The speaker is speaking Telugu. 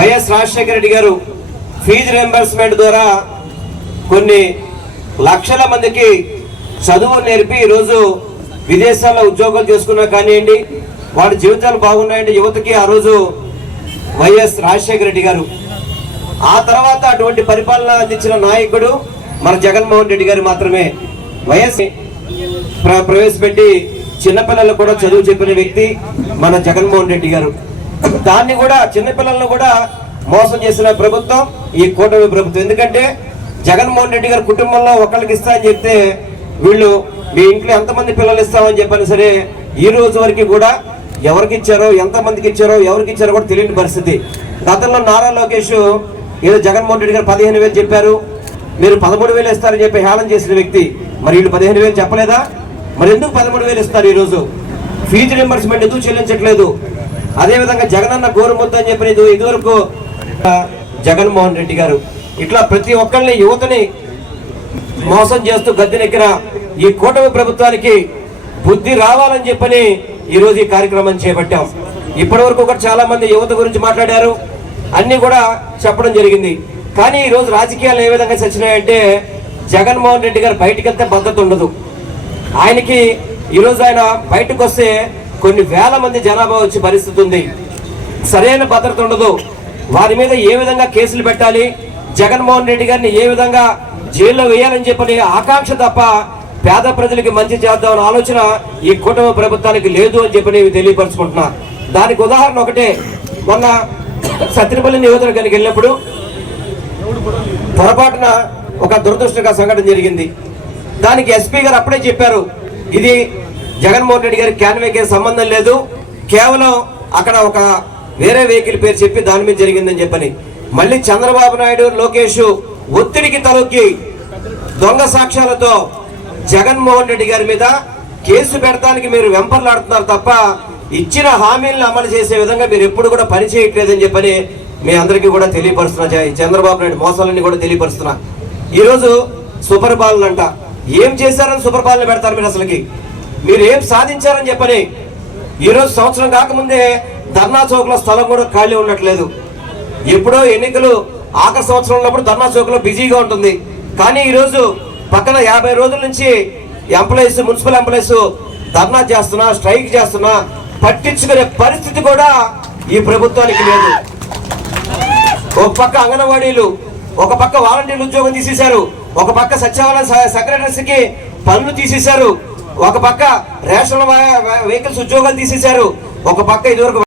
వైఎస్ రాజశేఖర రెడ్డి గారు ఫీజు రియంబర్స్మెంట్ ద్వారా కొన్ని లక్షల మందికి చదువు నేర్పి ఈరోజు విదేశాల్లో ఉద్యోగాలు చేసుకున్నా కానివ్వండి, వాళ్ళ జీవితాలు బాగున్నాయండి యువతకి ఆ రోజు వైఎస్ రాజశేఖర రెడ్డి గారు. ఆ తర్వాత అటువంటి పరిపాలన అందించిన నాయకుడు మన జగన్మోహన్ రెడ్డి గారు మాత్రమే. వైఎస్ ప్రవేశపెట్టి చిన్నపిల్లలకు కూడా చదువు చెప్పిన వ్యక్తి మన జగన్మోహన్ రెడ్డి గారు. దాన్ని కూడా చిన్నపిల్లలను కూడా మోసం చేసిన ప్రభుత్వం ఈ కూటమి ప్రభుత్వం. ఎందుకంటే జగన్మోహన్ రెడ్డి గారు కుటుంబంలో ఒకళ్ళకి ఇస్తా అని చెప్తే వీళ్ళు మీ ఇంట్లో ఎంతమంది పిల్లలు ఇస్తామని చెప్పని సరే ఈ రోజు వరకు కూడా ఎవరికి ఇచ్చారో, ఎంతమందికి ఇచ్చారో, ఎవరికి ఇచ్చారో కూడా తెలియని పరిస్థితి. గతంలో నారా లోకేష్ ఏదో జగన్మోహన్ రెడ్డి గారు 15,000 చెప్పారు, మీరు 13,000 ఇస్తారని చెప్పి హేళన చేసిన వ్యక్తి. మరి వీళ్ళు 15,000 చెప్పలేదా? మరి ఎందుకు 13,000 ఇస్తారు? ఈరోజు ఫీజు రియంబర్స్మెంట్ ఎందుకు చెల్లించట్లేదు? అదేవిధంగా జగనన్న గోరుముద్ద అని చెప్పిన ఇదివరకు జగన్మోహన్ రెడ్డి గారు ఇట్లా ప్రతి ఒక్కరిని యువతని మోసం చేస్తూ గద్దెనెక్కిన ఈ కూటమి ప్రభుత్వానికి బుద్ధి రావాలని చెప్పని ఈరోజు ఈ కార్యక్రమం చేపట్టాం. ఇప్పటి వరకు కూడా చాలా మంది యువత గురించి మాట్లాడారు, అన్ని కూడా చెప్పడం జరిగింది. కానీ ఈరోజు రాజకీయాలు ఏ విధంగా చచ్చినాయంటే జగన్మోహన్ రెడ్డి గారు బయటకు వెళ్తే భద్రత ఉండదు. ఆయనకి ఈరోజు ఆయన బయటకు వస్తే కొన్ని వేల మంది జనాభా వచ్చే పరిస్థితి ఉంది. సరైన భద్రత ఉండదు. వారి మీద ఏ విధంగా కేసులు పెట్టాలి, జగన్మోహన్ రెడ్డి గారిని ఏ విధంగా జైల్లో వేయాలని చెప్పని ఆకాంక్ష తప్ప పేద ప్రజలకి మంచి చేద్దామని ఆలోచన ఈ కూటమి ప్రభుత్వానికి లేదు అని చెప్పి తెలియపరుచుకుంటున్నా. దానికి ఉదాహరణ ఒకటే, మొన్న సత్తినపల్లి నియోజకవర్గానికి వెళ్ళినప్పుడు పొరపాటున ఒక దురదృష్టకర సంఘటన జరిగింది. దానికి ఎస్పీ గారు అప్పుడే చెప్పారు, ఇది జగన్మోహన్ రెడ్డి గారి క్యాన్వేకి సంబంధం లేదు, కేవలం అక్కడ ఒక వేరే వెహికల్ పేరు చెప్పి దాని మీద జరిగిందని చెప్పని. మళ్ళీ చంద్రబాబు నాయుడు, లోకేష్ ఒత్తిడికి తలొక్కి దొంగ సాక్ష్యాలతో జగన్మోహన్ రెడ్డి గారి మీద కేసు పెడతానికి మీరు వెంపర్లాడుతున్నారు తప్ప ఇచ్చిన హామీలను అమలు చేసే విధంగా మీరు ఎప్పుడు కూడా పని చేయట్లేదని చెప్పని మీ అందరికీ కూడా తెలియపరుస్తున్నా. చంద్రబాబు నాయుడు మోసాలని కూడా తెలియపరుస్తున్నా. ఈరోజు సుపరిపాలన అంట, ఏం చేశారని సుపరిపాలన పెడతారు మీరు? అసలుకి మీరు ఏం సాధించారని చెప్పని. ఈరోజు సంవత్సరం కాకముందే ధర్నా చౌక్ లో స్థలం కూడా ఖాళీ ఉండట్లేదు. ఎప్పుడో ఎన్నికలు ఆఖరి సంవత్సరం ఉన్నప్పుడు ధర్నా చౌక్ లో బిజీగా ఉంటుంది. కానీ ఈరోజు పక్కన 50 రోజుల నుంచి ఎంప్లాయీస్, మున్సిపల్ ఎంప్లాయీస్ ధర్నా చేస్తున్నా, స్ట్రైక్ చేస్తున్నా, పట్టించుకునే పరిస్థితి కూడా ఈ ప్రభుత్వానికి లేదు. ఒక పక్క అంగన్వాడీలు, ఒక పక్క వాలంటీర్లు ఉద్యోగం తీసేశారు, ఒక పక్క సచివాలయ సెక్రటరీస్ కి పనులు తీసేశారు, ఒక పక్క రేషన్ వెహికల్స్ ఉద్యోగాలు తీసేశారు, ఒక పక్క ఇదివరకు